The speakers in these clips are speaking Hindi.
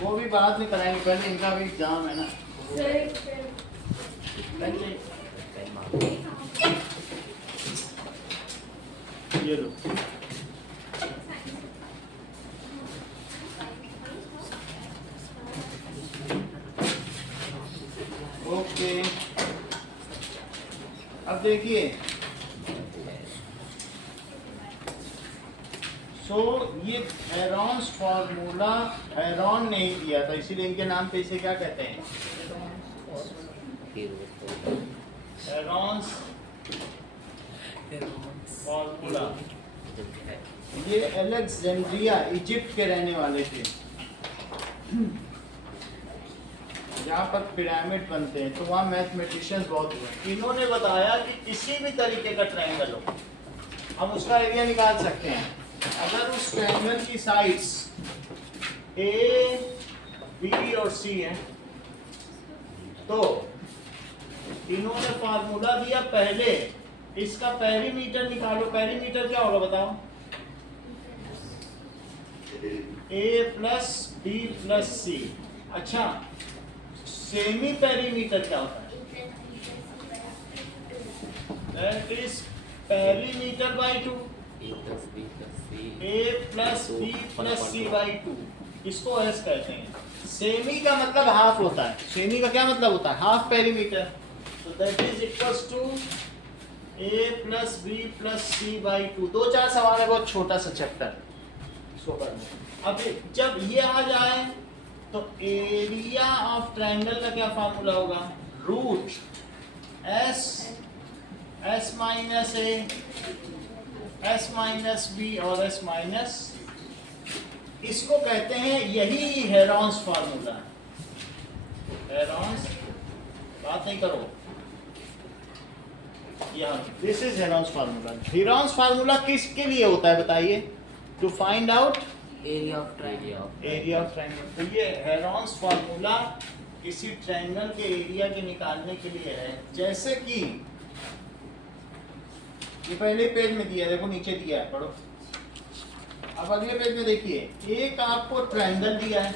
वो भी बाद में कराएंगे, पहले इनका भी एग्जाम है ना। ये लो। ओके, अब देखिए, ये हेरॉन्स फार्मूला हेरॉन ने ही दिया था, इसीलिए इनके नाम पे इसे क्या कहते हैं, हेरॉन्स फार्मूला। ये अलेक्जेंड्रिया इजिप्ट के रहने वाले थे, जहाँ पर पिरामिड बनते हैं, तो वहाँ मैथमेटिशियंस बहुत हुए। इन्होंने बताया कि किसी भी तरीके का ट्रायंगल हो, हम उसका एरिया निकाल सकते हैं। अगर उस ट्रायंगल की साइड्स ए, बी और सी है, तो इन्होंने फार्मूला दिया, पहले इसका पेरीमीटर निकालो। पेरीमीटर क्या होगा बताओ? A plus B plus C. अच्छा, सेमी पेरीमीटर क्या होता है? That is perimeter by 2, A plus B plus C by 2। इसको एस कहते हैं। सेमी का मतलब हाफ होता है। सेमी का क्या मतलब होता है? Half perimeter. तो that is equals to a plus B plus C by 2। 2-4 सवाल है, बहुत छोटा सा चैप्टर, इसको करना। अब जब ये आ जाए तो एरिया ऑफ ट्रायंगल का क्या फार्मूला होगा? रूट एस माइनस ए, एस माइनस बी और एस माइनस, इसको कहते हैं, यही हेरॉन्स फार्मूला। हेरॉन्स, बात नहीं करो, this is Heron's formula. Heron's formula किसके लिए होता है बताइए? To find out area of triangle. तो ये हेरॉन्स फार्मूला किसी ट्रायंगल के एरिया के निकालने के लिए है। जैसे कि ये पहले पेज में दिया है, देखो नीचे दिया है, पढ़ो। अब अगले पेज में देखिए, एक आपको ट्रायंगल दिया है,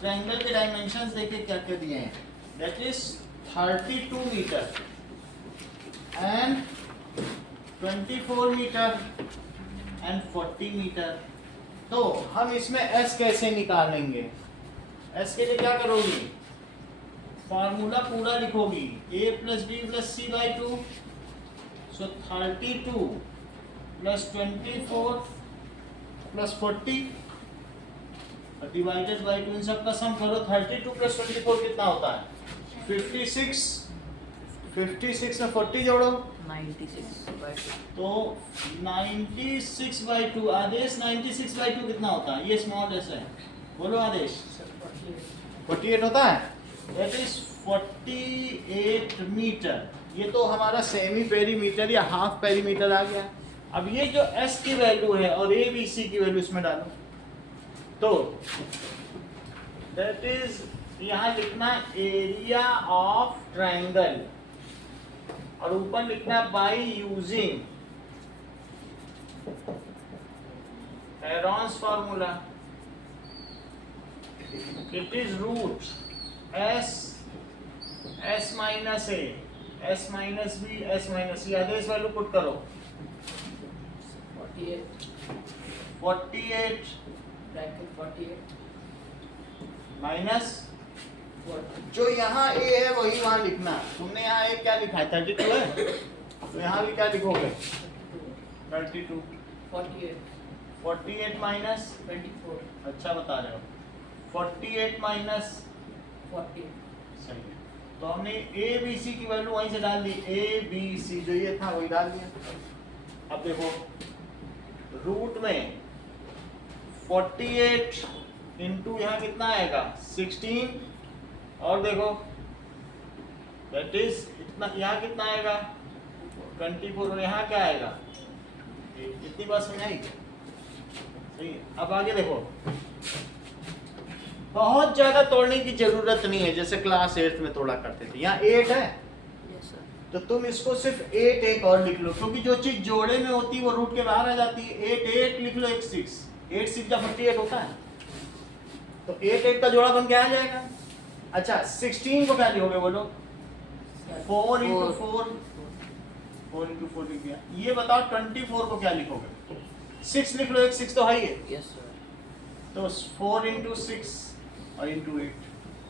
ट्रायंगल के डायमेंशंस देखिए क्या क्या दिए हैं। That is 32 metre and 24 metre and 40 metre. तो हम इसमें s कैसे निकालेंगे? s के लिए क्या करोगी? फार्मूला पूरा लिखोगी, a plus B plus C by 2। So 32 plus 24 plus 40 divided by 2, इन सब का सम करो। 32 प्लस 24 कितना होता है? 56। 56 में 40 जोड़ो, 96/2। तो 96/2। आदेश 96/2 कितना होता है? ये स्मॉल एस है, बोलो आदेश। 48 होता है। That is 48 metre. ये तो हमारा सेमी पेरीमीटर या हाफ पेरीमीटर आ गया। अब ये जो एस की वैल्यू है और ए बी सी की वैल्यू इसमें डालो, तो दैट इज यहाँ लिखना एरिया ऑफ ट्रायंगल, और ऊपर लिखना by using Heron's formula. It is root S minus A, S minus B, S minus C. Aadesh value put करो। 48 माइनस जो यहाँ a है वही वहाँ लिखना। तुमने यहाँ a क्या लिखा है? 32 है, तो यहाँ भी क्या लिखोगे? 32। 48 माइनस 24। अच्छा बता रहे हो। 48 माइनस 40। सही है। तो हमने ए बी सी की वैल्यू वहीं से डाल दी, ए बी सी जो ये था वही डाल दिया। अब देखो, रूट में 48 इंटू यहाँ कितना आएगा? 16, और देखो दैट इज इतना, यहाँ कितना आएगा? 24, और यहाँ क्या आएगा? इतनी बात समझ आई? सही है। अब आगे देखो, बहुत ज्यादा तोड़ने की जरूरत नहीं है, जैसे क्लास 8 में तोड़ा करते थे। यहाँ 8 है, तो तुम इसको सिर्फ 8 एक और लिख लो, क्योंकि जो चीज जोड़े में होती है वो रूट के बाहर आ जाती है। 8 8 लिख लो, एक 6, 8 6 जा 48 होता है, तो 8 8 का जोड़ा बन के आ जाएगा। अच्छा 16 को क्या लिखोगे बोलो? 4 into 4 लिख दिया। ये बताओ 24 को क्या लिखोगे? 6 लिख लो, एक 6 तो है ही है, Yes, sir. तो 4 into 6 और into 8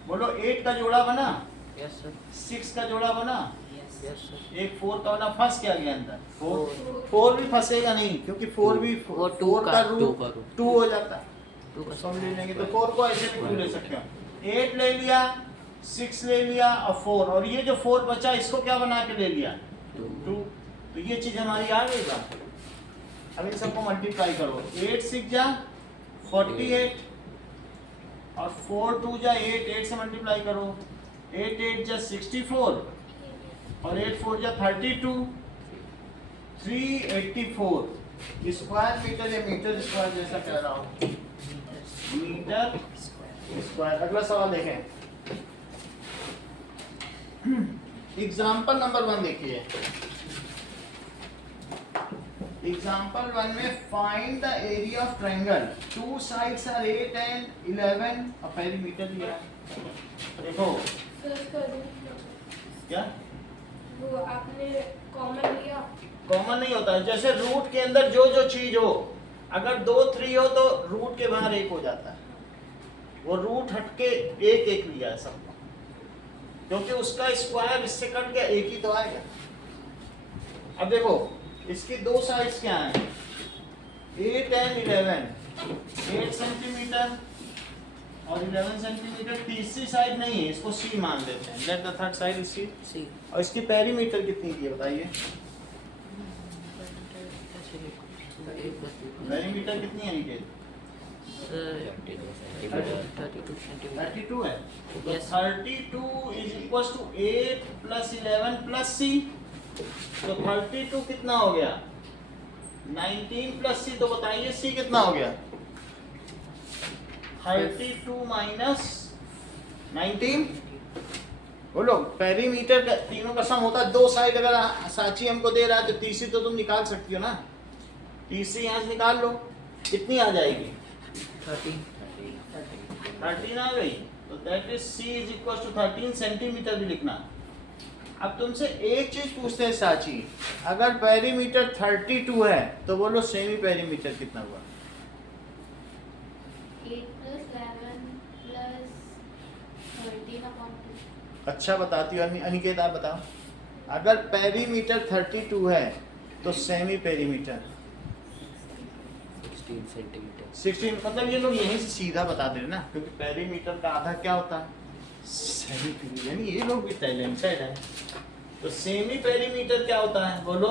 बोलो। 8 का जोड़ा बना, Yes, sir. 6 का जोड़ा बना, Yes, sir. एक 4 का बना, फंस क्या गया अंदर? 4 Four. 4 भी फंसेगा नहीं, क्योंकि 4 भी वो two 4 का का- रूट two का root. 2 हो जाता है, Two का समझ लेंगे। तो 4 को ऐसे भी ले सकते हो, 8 ले लिया, 6 ले लिया और 4, और ये जो 4 बचा इसको क्या बना के ले लिया? 2। तो ये चीज हमारी आ गई बात। अब इन सबको मल्टीप्लाई करो, 8 6 जा 48 और 4 2 जा 8, 8 से मल्टीप्लाई करो, 8 8 जा 64 और 8 4 जा 32, 384 स्क्वायर मीटर या मीटर स्क्वायर जैसा कह रहा हूँ, मीटर स्क्वायर। अगला सवाल देखें, एग्जाम्पल नंबर 1 देखिए। एग्जाम्पल 1 में find the area of triangle, two sides are 8 and 11 और पेरीमीटर दिया है। देखो क्या वो आपने कॉमन लिया, कॉमन नहीं होता है, जैसे रूट के अंदर जो जो चीज हो, अगर 2 3 हो तो रूट के बाहर 1 हो जाता है, वो रूट हटके 1 1 लिया है सबको, क्योंकि उसका स्क्वायर इससे कट गया, 1 ही तो आएगा। अब देखो इसकी दो साइड्स क्या हैं, 8 and 11, 8 सेंटीमीटर और 11 सेंटीमीटर। तीसरी साइड नहीं है, इसको सी मान लेते हैं, let the third side is C. C. और इसकी पेरीमीटर कितनी की है बताइए? पेरीमीटर कितनी है नीचे? 32 centimeter. 32 है, तो Yes. 32 is equal to 8 plus 11 plus c, तो 32 कितना हो गया? 19 प्लस सी, तो बताइए सी कितना हो गया? 32 माइनस 19, बोलो। पेरीमीटर का तीनों का सम होता है, दो साइड अगर साची हमको दे रहा है तो तीसरी तो तुम निकाल सकती हो ना, तीसरी यहाँ से निकाल लो, कितनी आ जाएगी? 13 आ गई, तो that is C is equal to 13 centimetre भी लिखना। अब तुमसे एक चीज पूछते हैं साची, अगर पेरीमीटर 32 है तो बोलो सेमी पेरीमीटर कितना हुआ? 8 plus 11 plus 13/2. अच्छा बताती हो अनिकेत, आप बताओ। अगर पेरीमीटर 32 है तो सेमी पेरीमीटर 16 centimeter. 16, मतलब ये लोग यहीं से सीधा बता दे रहे ना, क्योंकि पेरीमीटर का आधा क्या होता है? Semi perimeter. यानी ये लोग भी टैलेंटेड है। तो सेमी पेरीमीटर क्या होता है बोलो?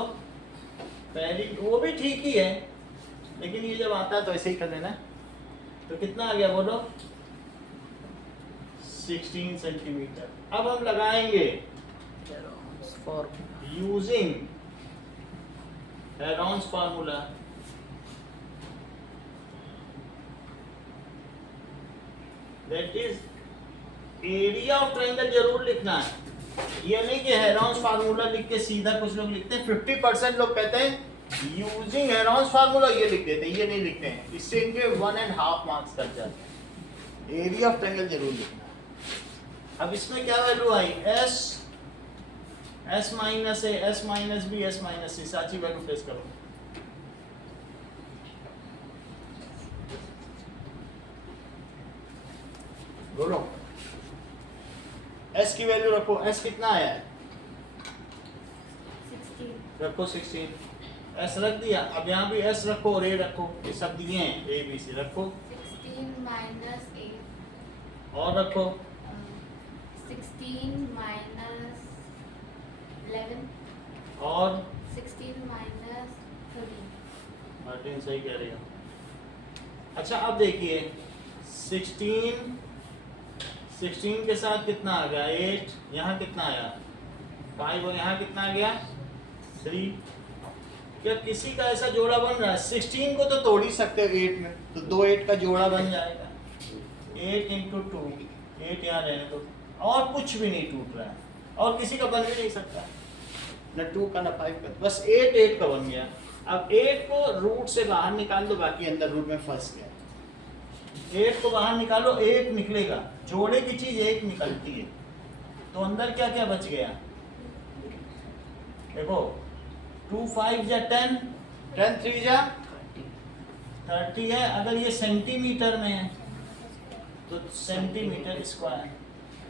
वो भी ठीक ही है, लेकिन ये जब आता है तो ऐसे ही कर लेना। तो कितना आ गया बोलो? 16 सेंटीमीटर। अब हम लगाएंगे using Heron's formula. That is area of triangle जरूर लिखना है, ये नहीं कि हेरोन्स फार्मूला लिख के सीधा कुछ लोग लिखते हैं। 50% लोग कहते हैं यूजिंग हेरोन्स फार्मूला, ये लिख देते हैं, ये नहीं लिखते हैं, इससे इनके 1.5 मार्क्स कट जाते हैं। एरिया ऑफ ट्रायंगल जरूर लिखना है। अब इसमें क्या वैल्यू आई? एस माइनस ए, S minus B, S minus c. साची वैल्यू प्लेस करो। बोलो एस की वैल्यू रखो। एस कितना आया है? 16. रखो 16। एस रख दिया। अब यहाँ भी एस रखो और ए रखो, ये सब दिए हैं, ए बी सी रखो 16 minus 8. और रखो 16 minus 11. और 16 minus 13. मार्टिन सही कह रही हो। अच्छा अब देखिए 16 के साथ कितना आ गया? 8। यहाँ कितना आया? 5। और यहाँ कितना आ गया? 3। क्या किसी का ऐसा जोड़ा बन रहा है? 16 को तो तोड़ ही सकते हो 8 में, तो 2 8 का जोड़ा बन जाएगा। 8 into 2, 8 यहाँ रहने दो, और कुछ भी नहीं टूट रहा है, और किसी का बन भी नहीं सकता, न 2 का न 5 का, बस 8 8 का बन गया। अब 8 को रूट से बाहर निकाल दो, बाकी अंदर रूट में फंस गया। 8 को बाहर निकालो, 1 निकलेगा, जोड़े की चीज 1 निकलती है, तो अंदर क्या क्या बच गया? देखो 2 5 या 10, 10 3 या 30 है। अगर ये सेंटीमीटर में है तो सेंटीमीटर स्क्वायर,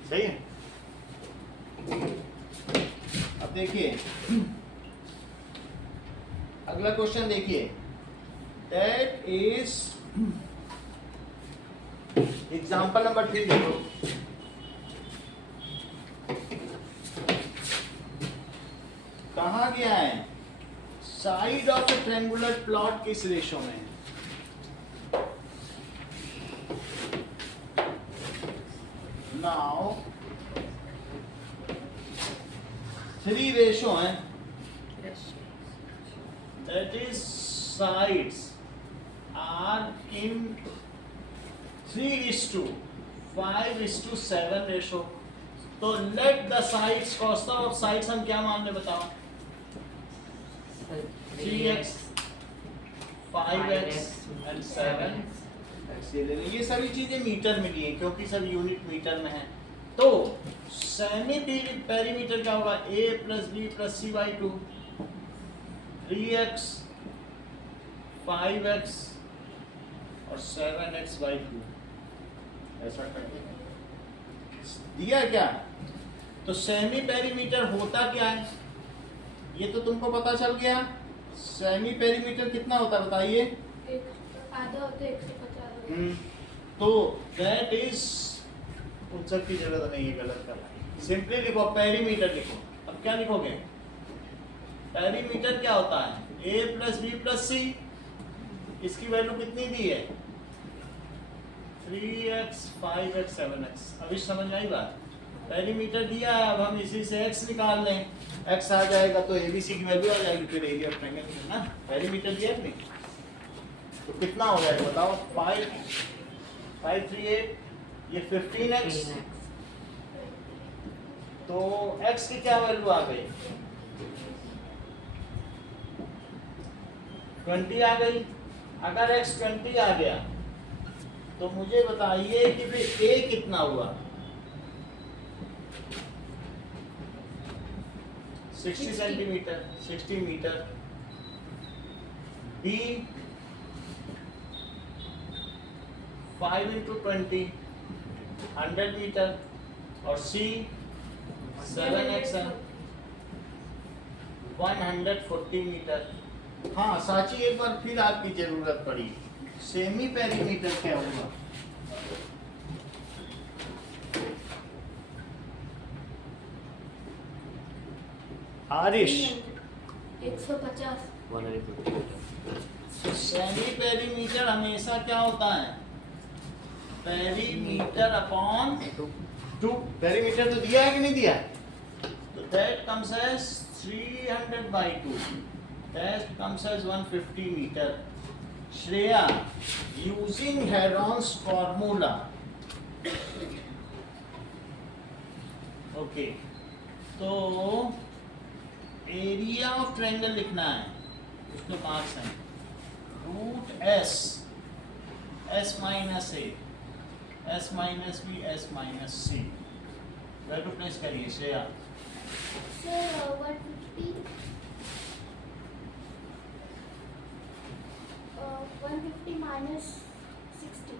सही है। अब देखिए अगला क्वेश्चन देखिए, दैट इज एग्जाम्पल नंबर 3 देखो। कहा गया है side of A triangular plot किस रेशो में है? नाउ 3 रेशो है, Yes, sir. that is sides are in 3:5:7 ratio. तो let the sides cost of sides हम क्या मान रहे बताओ? 3x 5x and 7x ये ले लें। ये सभी चीजें मीटर में ली है क्योंकि सब यूनिट मीटर में है। तो सेमी पेरीमीटर क्या होगा? a + b + c / 2 3x 5x और 7x / 2 ऐसा करके दिया क्या? तो सेमी पेरीमीटर होता क्या है ये तो तुमको पता चल गया। सेमी पेरीमीटर कितना होता है बताइए? आधा होता है 150। तो दैट इज उन सब की जरूरत नहीं है, गलत कर रहा है। सिंपली लिखो पेरीमीटर लिखो। अब क्या लिखोगे? पेरीमीटर क्या होता है? a + b + c। इसकी वैल्यू कितनी दी है? 3x 5x 7x। अभी समझ में आई बात? पेरीमीटर दिया है, अब हम इसी से x निकाल लें। x आ जाएगा तो abc की वैल्यू आ जाएगी, फिर एरिया ऑफ ट्रायंगल ना। पेरीमीटर दिया है नहीं तो कितना हो जाएगा बताओ? 5 5 3 8 ये 15x। तो x की क्या वैल्यू आ गई? 20 आ गई। अगर x 20 आ गया तो मुझे बताइए कि फिर a कितना हुआ? 60 सेंटीमीटर 60 मीटर। b 5 × 20 100 मीटर और c 7x 140 मीटर। हाँ साची एक बार फिर आपकी जरूरत पड़ी, सेमी पेरीमीटर क्या होगा? आरिश 150। 150 सेमी पेरीमीटर हमेशा क्या होता है? Perimeter upon 2। पेरीमीटर तो दिया है कि नहीं दिया? तो that comes as 300/2। That comes as 150 metre. Shreya, using Heron's formula, okay, तो एरिया ऑफ ट्रायंगल लिखना है, उसके मार्क्स हैं √s s - a s - b s - c। Value place करिए श्रेया। Sir, 150 -60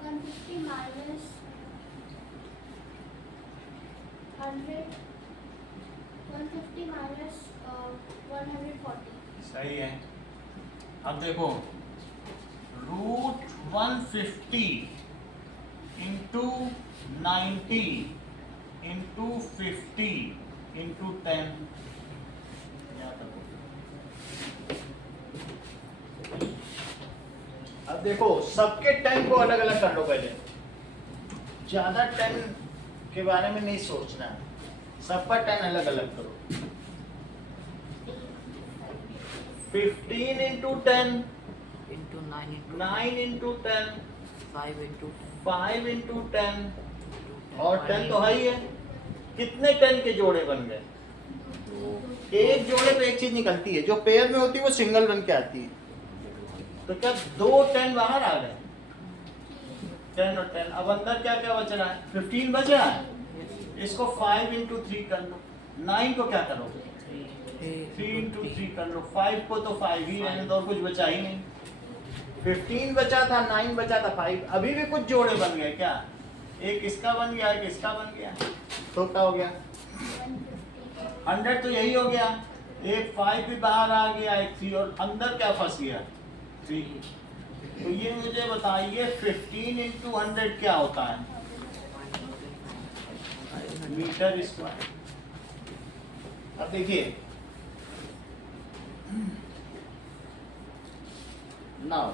150 - 100 150 -140। सही है। अब देखो √150 × 90 × 50 × 10। अब देखो सबके 10 को अलग अलग कर लो पहले, ज्यादा 10 के बारे में नहीं सोचना है, सबका 10 अलग अलग करो। 15 × 10 into 9 into 9 × 10 5 into 5 × 10 10 और 10 तो है ही है। कितने 10 के जोड़े बन गए? एक जोड़े पे एक चीज निकलती है, जो पेयर में होती है वो सिंगल बन के आती है। तो क्या 2 10 बाहर आ गए, 10 और 10। अब अंदर क्या क्या बच रहा है, 15 बच रहा है। इसको 5 into 3 कर लो, 9 को क्या करोगे 3 into 3 कर लो, 5 को तो 5 ही रहने दो, और कुछ बचा ही नहीं। 15 बचा था, 9 बचा था, 5। अभी भी कुछ जोड़े बन गए क्या, एक इसका बन गया, एक इसका बन गया, तो क्या हो गया 100। तो यही हो गया, एक 5 भी बाहर आ गया, एक 3, और अंदर क्या फंस गया 3। तो ये मुझे बताइए 15 into 100 क्या होता है, मीटर स्क्वायर। अब देखिए नाउ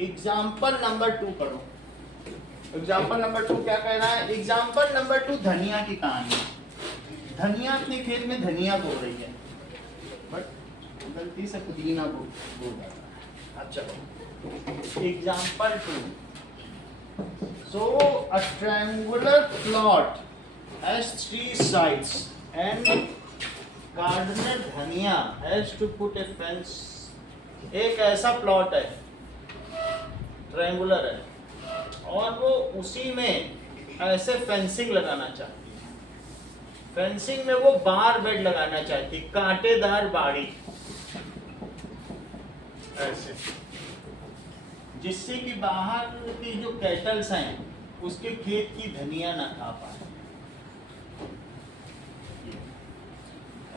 एग्जाम्पल नंबर 2 करो। एग्जाम्पल नंबर 2 क्या कह रहा है, एग्जाम्पल नंबर 2 धनिया की कहानी। धनिया अपने खेत में धनिया बो रही है, बट गलती से पुदीना बो रहा है। अच्छा example 2, so a triangular plot has 3 sides and gardener धनिया has to put a fence। एक ऐसा प्लॉट है, ट्रायंगुलर है, और वो उसी में ऐसे फेंसिंग लगाना चाहती है। फेंसिंग में वो बार बेड लगाना चाहती, कांटेदार बाड़ी ऐसे, जिससे कि बाहर की जो कैटल्स हैं उसके खेत की धनिया ना खा पाए,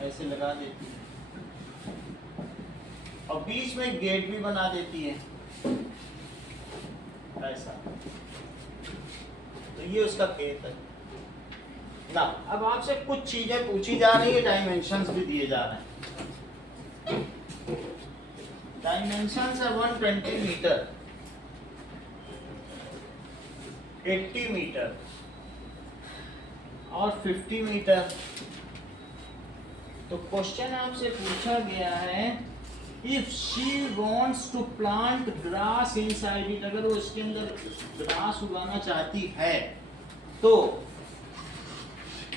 ऐसे लगा देती है। और बीच में गेट भी बना देती है ऐसा। तो ये उसका खेत है ना। अब आपसे कुछ चीजें पूछी जा रही है, डायमेंशंस भी दिए जा रहे हैं। डायमेंशंस है 120 मीटर, 80 मीटर और 50 मीटर। तो क्वेश्चन आपसे पूछा गया है, if she wants to plant grass inside it, अगर वो इसके अंदर ग्रास उगाना चाहती है तो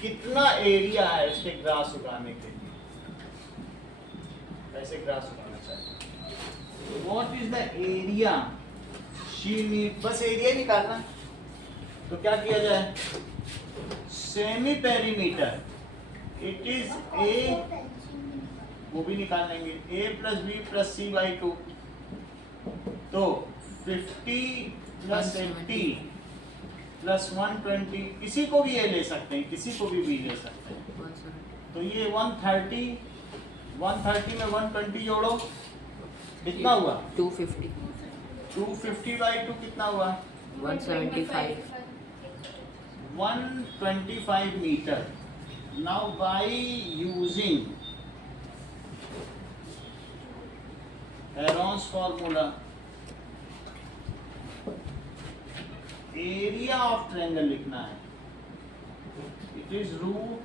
कितना एरिया है इसके ग्रास उगाने के लिए, ऐसे ग्रास उगाना चाहिए। What is the area she need, बस एरिया निकालना। तो क्या किया जाए, semi perimeter, it is A, वो भी निकाल लेंगे, a plus B plus C by 2। तो 50 प्लस 80 प्लस 120, किसी को भी ये ले सकते हैं, किसी को भी ले सकते हैं। तो ये 130, 130 में 120 जोड़ो, कितना हुआ 250, 250 बाई 2 कितना हुआ 175, 125 metre. Now by using Heron's formula, area of triangle लिखना है, it is root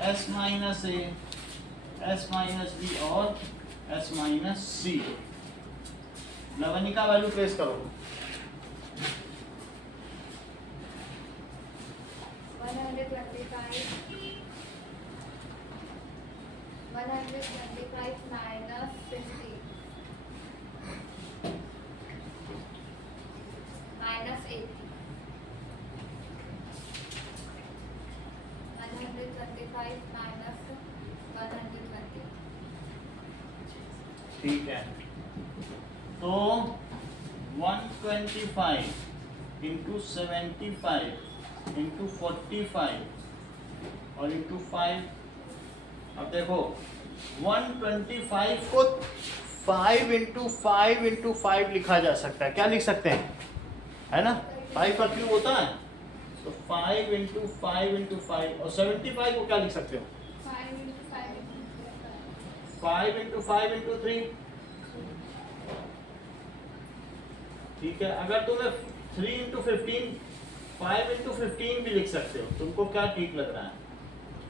S minus A, S minus B और S minus C. Lavnika value place करो, 125 minus 50 minus 80, 125 minus 120। ठीक है। तो 125 इंटू 75 इंटू 45 और इंटू 5। अब देखो 125 को 5 इंटू 5 इंटू 5 लिखा जा सकता है, क्या लिख सकते हैं, है ना, 5 का क्यूब होता है। तो 5 इंटू 5 इंटू 5, और 75 को क्या लिख सकते हो 5 इंटू 5 इंटू 3। ठीक है, अगर तुम्हें 3 इंटू 15, 5 इंटू 15 भी लिख सकते हो, तुमको क्या ठीक लग रहा है,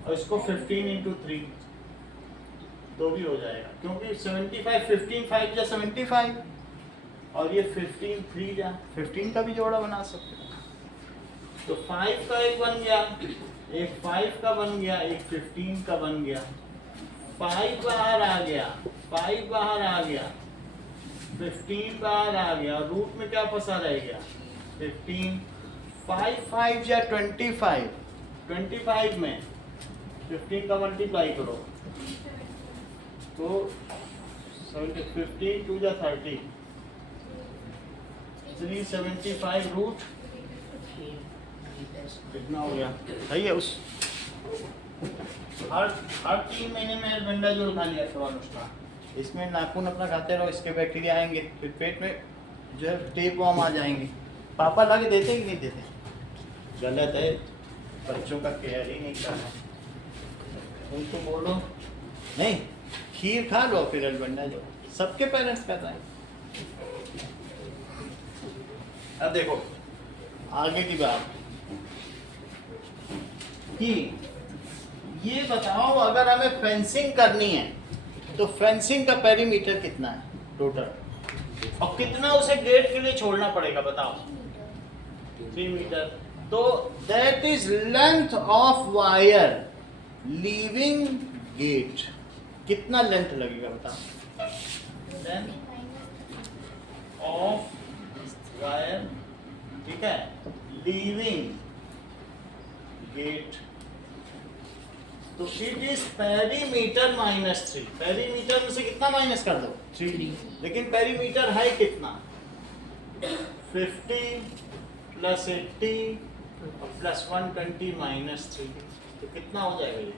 और इसको 15 इंटू 3 तो भी हो जाएगा, क्योंकि 75 15 5 या 75। और ये 15 3 जा 15 का भी जोड़ा बना सकते हो। तो 5 का एक बन गया, एक 5 का बन गया, एक 15 का बन गया। 5 बाहर आ गया, 5 बाहर आ गया, 15 बाहर आ गया, रूट में क्या फंसा रह गया 15। 5 5 या 25, 25 में 15 का मल्टीप्लाई करो तो 15 2 या 30, 375 रूट कितना हो गया। सही है। उस हर 3 महीने में एल्बेंडा जोड़ खा लिया थोड़ा नुस्खा। इसमें नाखून अपना खाते रहो, इसके बैक्टीरिया आएंगे, फिर पेट में जो है टेप वॉर्म आ जाएंगे। पापा ला के देते कि नहीं देते? गलत है, बच्चों का केयर ही नहीं करना। उनको बोलो नहीं, खीर खा लो फिर एल्बेंडा जो। सबके पेरेंट्स कहता है। अब देखो आगे की बात कि ये बताओ, अगर हमें फेंसिंग करनी है तो फेंसिंग का पेरीमीटर कितना है टोटल, और कितना उसे गेट के लिए छोड़ना पड़ेगा बताओ? 3 मीटर। तो that is length of wire leaving gate. कितना लेंथ लगेगा बताओ? लेंथ ऑफ वायर, ठीक है, लीविंग गेट। तो इट इज पेरीमीटर -3। पेरीमीटर में से कितना माइनस कर दो? 3। लेकिन पेरीमीटर है कितना? 50 + 80 + 120 -3। तो कितना हो जाएगा ये?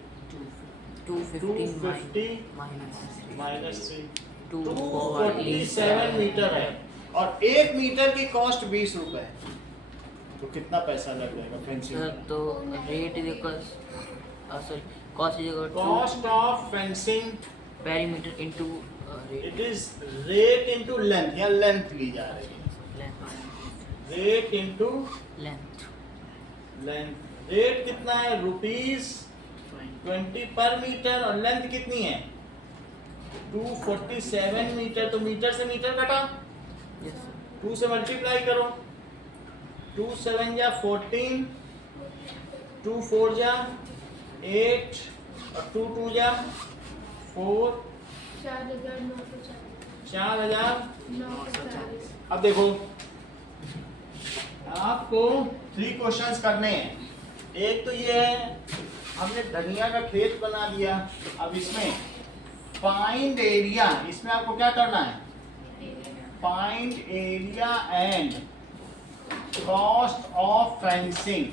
250 -3 247 247 मीटर है। और 1 मीटर की कॉस्ट 20 रुपए है। तो कितना पैसा लग जाएगा फेंसिंग सर में? तो rate equals sorry cost is cost of fencing perimeter into it is rate into length, या लेंथ ली जा रही है। Rate into length length. Rate कितना है? ₹20 पर मीटर। और लेंथ कितनी है? 247 मीटर। तो मीटर से मीटर कटा, 2 से मल्टीप्लाई करो। 2 7 जा 14, 2 4 जा 8 और 2 2 जा 4, 4,940। अब देखो आपको 3 क्वेश्चंस करने हैं। एक तो ये है, हमने धनिया का खेत बना दिया। अब इसमें फाइंड एरिया, इसमें आपको क्या करना है? Find area and cost of fencing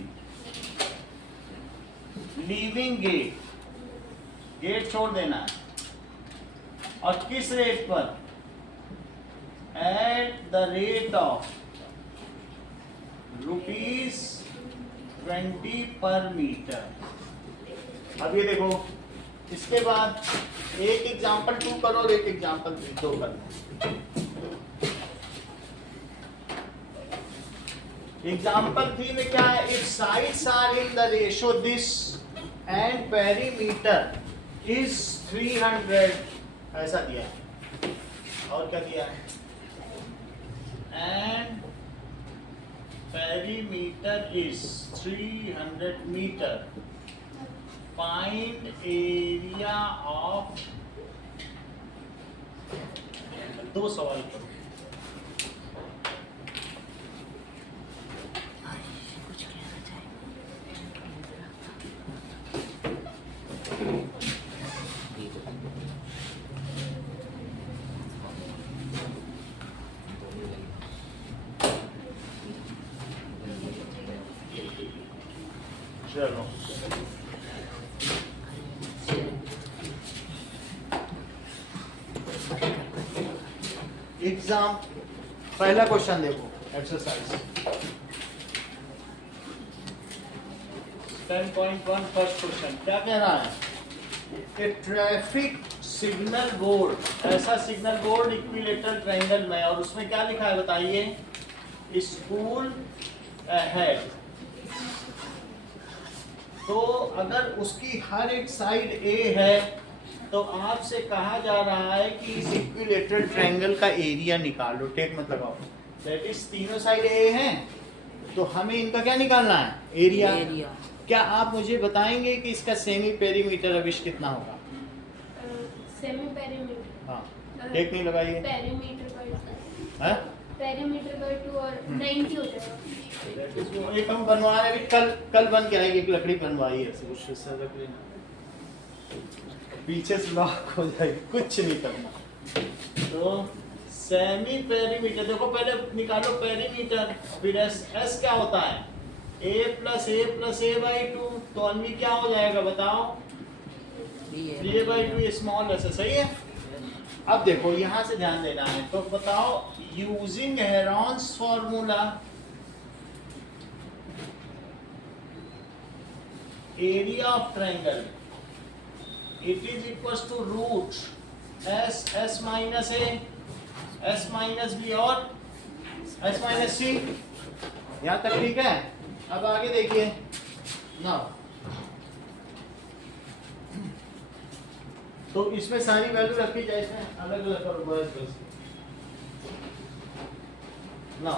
leaving gate. Gate छोड़ देना है। और किस रेट पर? एट द रेट ऑफ ₹20 पर मीटर। अब ये देखो, इसके बाद एक एग्जांपल 2 करो और एक एग्जांपल 2 करो। एग्जांपल 3 में क्या है? If sides are in the ratio this and perimeter is 300, ऐसा दिया है। और क्या दिया है? And perimeter is 300 metre. Find area of. 2 सवाल करो। कुछ कहना चलो एग्जाम पहला क्वेश्चन देखो, एक्सरसाइज 10.1 फर्स्ट क्वेश्चन क्या कह रहा है? ए ट्रैफिक सिग्नल बोर्ड, ऐसा सिग्नल बोर्ड इक्विलेटरल ट्रायंगल में, और उसमें क्या लिखा है बताइए? School ahead. तो अगर उसकी हर एक साइड ए है तो आपसे कहा जा रहा है कि इस इक्विलेटरल ट्रायंगल का एरिया निकालो, टेक मत लगाओ। दैट इज तीनों साइड ए हैं, तो हमें इनका क्या निकालना है, एरिया। एरिया क्या आप मुझे बताएंगे कि इसका सेमी पेरीमीटर अविश कितना होगा? सेमी पेरीमीटर हाँ, टेक नहीं लगाइए। पेरीमीटर बाय हाँ? पेरीमीटर बाय 2 और 90 हो जाएगा। एक हम बनवा रहे हैं, कल बन के आएगी, एक लकड़ी बनवाई है, कुछ से रख लेना, पीछे से लॉक हो जाएगी, कुछ नहीं करना। तो सेमी पेरीमीटर देखो, पहले निकालो पेरीमीटर, फिर एस क्या होता है, a प्लस ए बाई 2, तो अन्वी क्या हो जाएगा बताओ, 3a बाई 2, ये स्मॉल एस है, सही है। अब देखो यहाँ से ध्यान देना है, तो बताओ using Heron's formula area of triangle it is equals to root S minus A, S minus B और एस माइनस सी। यहाँ तक ठीक है। अब आगे देखिए ना, तो इसमें सारी वैल्यू रखी जाए, इसमें अलग अलग करो बस ना।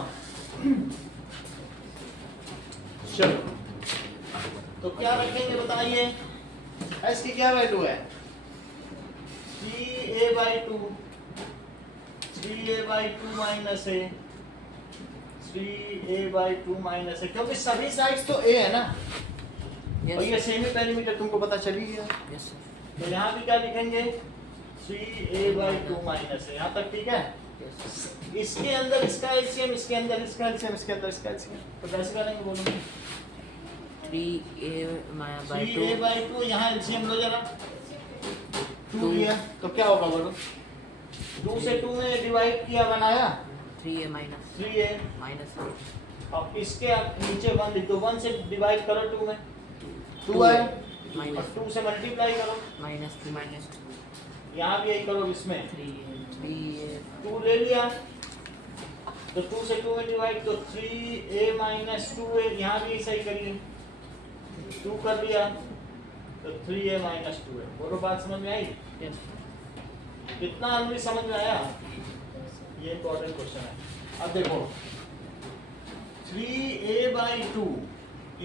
चलो तो क्या रखेंगे बताइए, एस की क्या वैल्यू है, 3a by 2, 3a by 2 minus a, 3a by 2 minus a, क्योंकि सभी साइड्स तो a है ना, और ये सेमी पेरीमीटर तुमको पता चली गया। यस सर, तो यहाँ भी क्या लिखेंगे, 3a बाई 2 माइनस ए, यहाँ तक ठीक है। इसके अंदर इसका एलसीएम, इसके अंदर इसका एलसीएम, इसके अंदर इसका एलसीएम, तो कैसे करेंगे बोलो। 3a बाई 3a 2 बाई 2, यहाँ एलसीएम लो जरा, 2 लिया तो क्या होगा बोलो, 2 से 2 में डिवाइड किया बनाया 3a माइनस 3a, माइनस और इसके नीचे 1 लिख दो, 1 से डिवाइड करो 2 में 2 आए, और माइनस 2 से मल्टीप्लाई करो, माइनस 2 माइनस यहाँ भी यही करो, इसमें 3a 2 ले लिया, तो 2 से 2 में डिवाइड, तो 3a माइनस 2a, यहाँ भी सही करिए, 2 कर लिया तो 3a माइनस 2a। बोलो बात समझ में आई, यस कितना आदमी समझ में आया, ये इंपॉर्टेंट क्वेश्चन है। अब देखो 3a by 2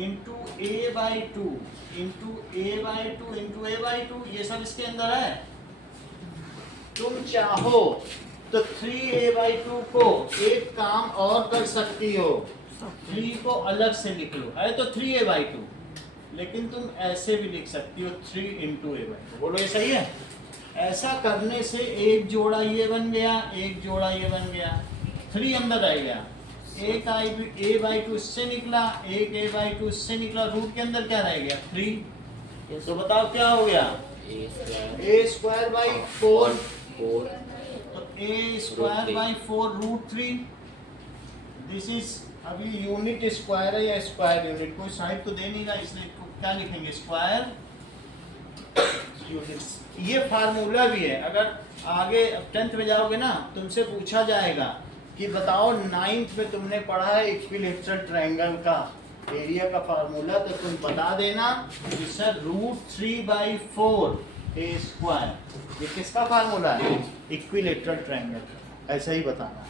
into a by 2 into a by 2 into a by 2, ये सब इसके अंदर है। तुम चाहो तो 3a बाई 2 को एक काम और कर सकती हो, 3 को अलग से लिख लो, है तो 3a बाई 2, लेकिन तुम ऐसे भी लिख सकती हो 3 इंटू a बाई 2। बोलो ये सही है। ऐसा करने से एक जोड़ा ये बन गया, एक जोड़ा ये बन गया, 3 अंदर रह गया, एक a बाई 2 इससे निकला, एक a बाई 2 इससे निकला, रूट के अंदर क्या रह गया 3। तो बताओ क्या हो गया, a स्क्वायर बाई 4, तो a square by 4 root 3। This is, अभी यूनिट स्क्वायर है या स्क्वायर यूनिट, कोई साइड तो दे नहीं रहा, इसलिए क्या लिखेंगे स्क्वायर यूनिट्स। ये फार्मूला भी है, अगर आगे 10th में जाओगे ना, तुमसे पूछा जाएगा कि बताओ 9th में तुमने पढ़ा है इक्विलेटरल ट्रायंगल का एरिया का फार्मूला, तो तुम बता देना कि सर रूट 3/4 a स्क्वायर, ये किसका फार्मूला है, इक्विलेटरल ट्रायंगल, ऐसा ही बताना।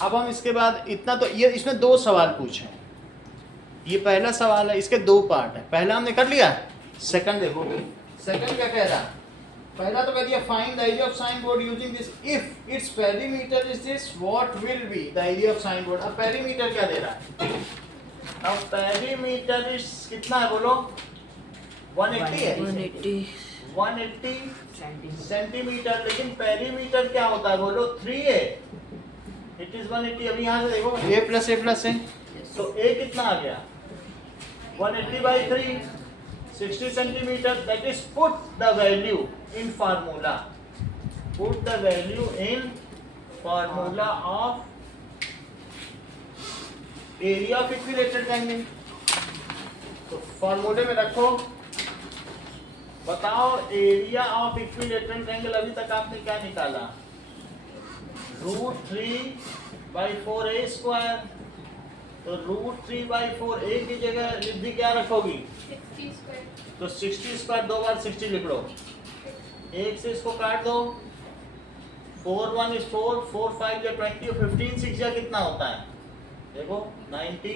अब हम इसके बाद इतना तो, ये इसमें 2 सवाल पूछे हैं, ये पहला सवाल है, इसके 2 पार्ट है, पहला हमने कर लिया, सेकंड देखो, सेकंड क्या कह रहा है, पहला तो कह दिया find the area of sine board using this, if its perimeter is this what will be the area of sine board. अब पेरीमीटर क्या दे रहा है, अब पेरीमीटर इज कितना है बोलो, 180 है, 180 सेंटीमीटर, लेकिन पेरीमीटर क्या होता है बोलो 3a, इट इज 180। अभी यहाँ से देखो a प्लस है, तो a कितना आ गया 180/3, 60 centimetre, that is put the value in formula, put the value in formula of area of equilateral triangle. तो फार्मूले में रखो, बताओ एरिया ऑफ इक्विलेटरल ट्रायंगल, अभी तक आपने क्या निकाला, रूट 3/4 a स्क्वायर तो √3/4 a की जगह रिद्धि क्या रखोगी? 60 square. तो 60 स्क्वायर 2 बार 60 लिख लो, एक से इसको काट दो, 4 1 is 4, 4 5 या 20 और 15 6 या कितना होता है देखो 90,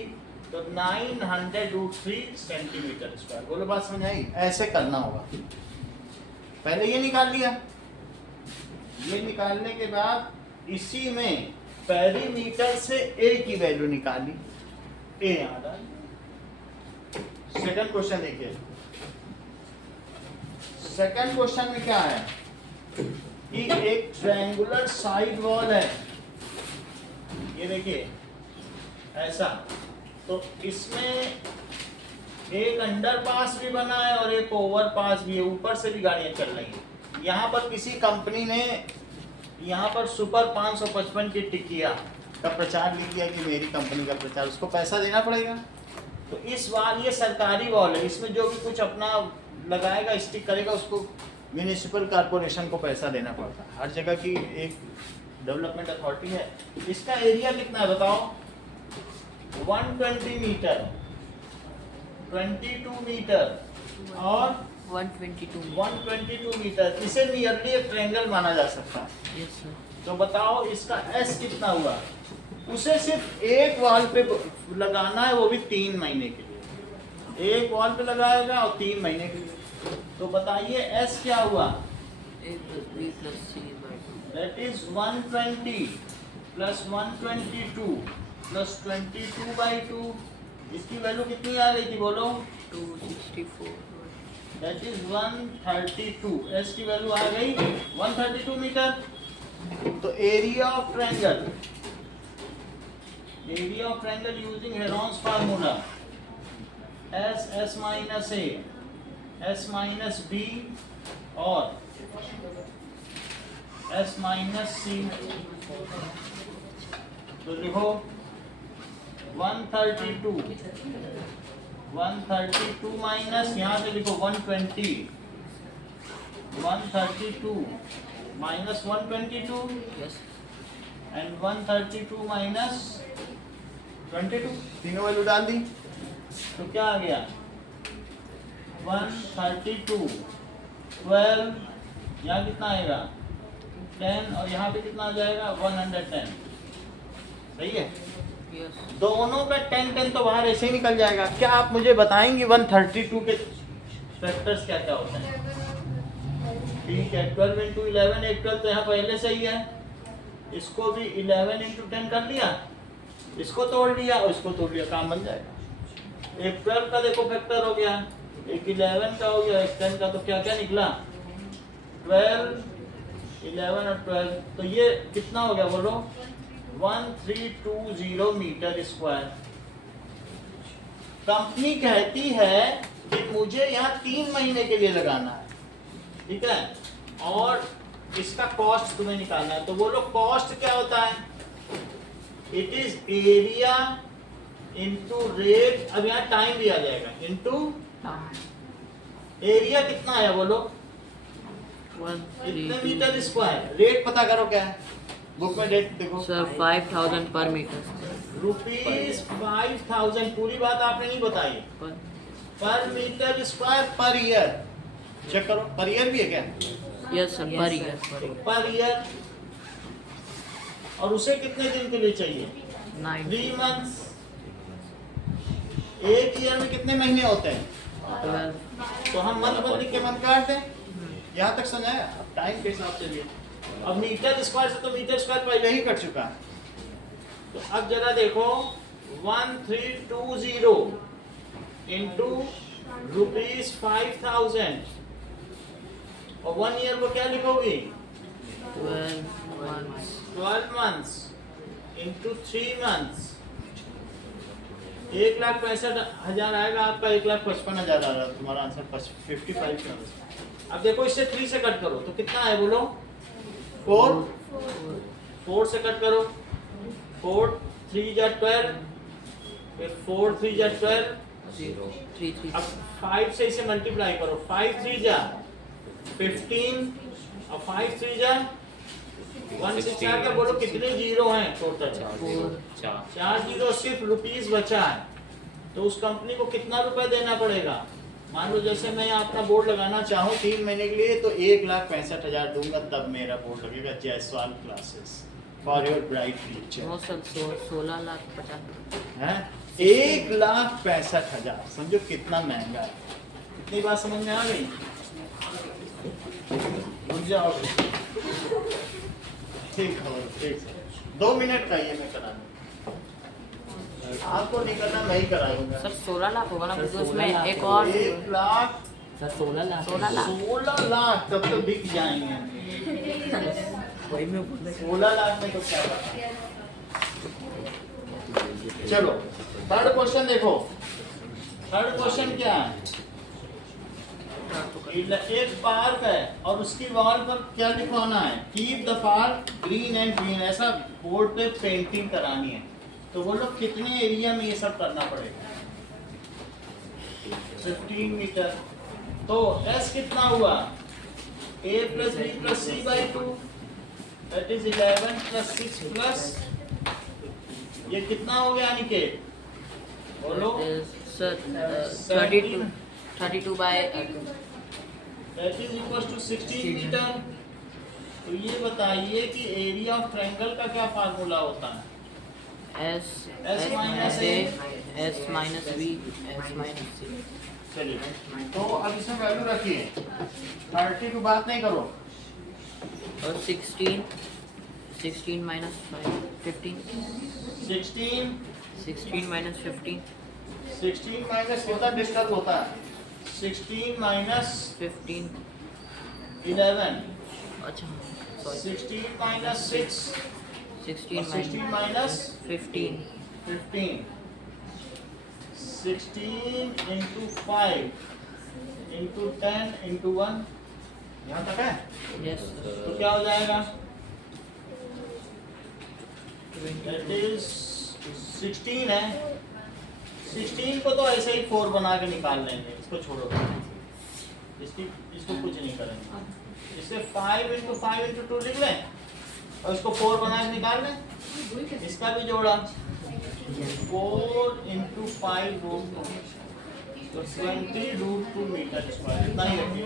तो 900√3 सेंटीमीटर स्क्वायर। बोलो बात समझ आई? ऐसे करना होगा। पहले ये निकाल लिया, ये निकालने के बाद इसी में पेरीमीटर से ए की वैल्यू निकाली, ए यहाँ डाल। सेकंड क्वेश्चन देखिए, सेकंड क्वेश्चन में क्या है कि एक ट्रायंगुलर साइड वॉल है, ये देखिए ऐसा, तो इसमें एक अंडर पास भी बना है और एक ओवर पास भी है, ऊपर से भी गाड़ियां चल रही हैं। यहाँ पर किसी कंपनी ने यहाँ पर सुपर 555 की टिकिया का प्रचार लिख दिया कि मेरी कंपनी का प्रचार, उसको पैसा देना पड़ेगा। तो इस बार ये सरकारी वॉल है, इसमें जो भी कुछ अपना लगाएगा स्टिक करेगा उसको म्यूनिसिपल कॉर्पोरेशन को पैसा देना पड़ता है। हर जगह की एक डेवलपमेंट अथॉरिटी है। इसका एरिया कितना है बताओ? 120 मीटर, 22 मीटर और 122 मीटर। इसे नियरली एक ट्रायंगल माना जा सकता है। Yes sir. तो बताओ इसका एस कितना हुआ? उसे सिर्फ एक वॉल पे लगाना है, वो भी 3 महीने के लिए। एक वॉल पे लगाएगा और 3 महीने के लिए। तो बताइए एस क्या हुआ? A plus B plus C by 2. That is 120 plus 122 plus 22/2। इसकी वैल्यू कितनी आ रही थी बोलो? 264. That is 132। एस की वैल्यू आ गई 132 मीटर। तो area of triangle, area of triangle using Heron's formula, S minus A, S minus B और S माइनस C। तो लिखो 132 माइनस यहाँ से लिखो 120, 132 माइनस 122 Yes. एंड 132 माइनस 22, तीनों वैल्यू डाल दी। तो क्या आ गया? 132, 12, यहाँ कितना आएगा? 10 और यहाँ पे कितना आ जाएगा? 110। सही है? Yes. दोनों का 10 तो बाहर ऐसे ही निकल जाएगा। क्या आप मुझे बताएंगे 132 के फैक्टर्स क्या क्या होते हैं? ठीक है, 12 × 11, एक 12 तो यहाँ पहले से ही है, इसको भी 11 × 10 कर लिया, इसको तोड़ लिया और इसको तोड़ लिया, काम बन जाएगा। एक 12 का देखो फैक्टर हो गया, एक 11 का हो गया, एक 10 का, तो क्या क्या निकला? 12, 11 और 12, तो ये कितना हो गया बोलो? 1320 मीटर स्क्वायर। कंपनी कहती है कि मुझे यहाँ 3 महीने के लिए लगाना है, ठीक है, और इसका कॉस्ट तुम्हें निकालना है। तो बोलो कॉस्ट क्या होता है? It is area into rate, अब यहाँ टाइम भी आ जाएगा, इनटू एरिया कितना है बोलो? 132. इतने मीटर स्क्वायर। रेट पता करो क्या है, बुक में रेट देखो। Sir, 5,000 per meter. रुपीज 5000, पूरी बात आपने नहीं बताई। Per. Per metre square per year, check करो, पर ईयर भी है क्या? Yes sir. Per year. Per year. Per year. और उसे कितने दिन के लिए चाहिए? 9. 3 मंथ्स। एक ईयर में कितने महीने होते हैं? 12. तो हम मंथ लिख के मंथ काट दें। यहाँ तक समझाया? अब टाइम के हिसाब से लिए, अब मीटर स्क्वायर से तो मीटर स्क्वायर पहले ही कट चुका है। तो अब जरा देखो 1320 इंटू रुपीज 5000 और 1 ईयर को क्या लिखोगी? 12 months. 12 months इंटू 3 months, 1,65,000 आएगा आपका, 1,55,000 आ रहा है तुम्हारा आंसर 55। अब देखो इससे 3 से कट करो तो कितना है बोलो? 4 से कट करो, 4 3 जा 12, फिर 4 3 जा 12, 0. 3 3. अब 5 से इसे मल्टीप्लाई करो, 5 3 जा 15 और 5 3 जा 164 का बोलो कितने जीरो हैं टोटल? 4 जीरो, सिर्फ रुपीस बचा है। तो उस कंपनी को कितना रुपए देना पड़ेगा? मान लो जैसे मैं अपना बोर्ड लगाना चाहूँ 3 महीने के लिए, तो 1,65,000 दूंगा, तब मेरा बोर्ड लगेगा Jaiswal classes for your bright future. वो सर 16,50,000 हैं? 1,65,000, समझो कितना महंगा है। इतनी बात समझ में आ गई? रुक जाओ, ठीक है, ठीक है, 2 मिनट का ये मैं करा दूँ। आपको नहीं करना, मैं ही कराऊंगा। सर 16 लाख होगा ना, क्योंकि उसमें एक और 1 लाख सर 16 लाख 16 लाख 16 लाख तब तो बिक जाएंगे। वही में बोल 16 लाख में तो क्या पता। चलो थर्ड क्वेश्चन देखो। थर्ड क्वेश्चन क्या है? एक पार्क है और उसकी वॉल पर क्या लिखवाना है? Keep the park green and green, ऐसा बोर्ड पे पेंटिंग करानी है। तो बोलो कितने एरिया में ये सब करना पड़ेगा? 15 मीटर। तो S कितना हुआ? A plus B plus C by 2, that is 11 plus 6 plus, ये कितना हो गया अनिकेत? बोलो। Sir 32 by 2, that is equals to 16 metre. तो ये बताइए कि एरिया ऑफ ट्रायंगल का क्या फार्मूला होता है? S minus A, A, S minus B, S minus C। चलिए तो अब इसमें वैल्यू रखिए। 30 की बात नहीं करो। और 16 minus 5, 15, 16 minus 15, 16 माइनस कितना डिस्टर्ब होता है? 16 माइनस 15, 11, अच्छा sorry 16 minus 6, 16 minus 15, 15, 16 into 5 into 10 into 1, यहाँ तक है? यस तो क्या हो जाएगा? That is 16 है। 16 को तो ऐसे ही 4 बना के निकाल लेंगे, इसको छोड़ो, इसको कुछ नहीं करेंगे। इससे 5 into 5 into 2 लिख लें और इसको 4 बना के निकाल लें। इसका भी जोड़ा 4 into 5 रूट 2, तो 20 रूट 2 मीटर स्क्वायर, इतना ही रखिए।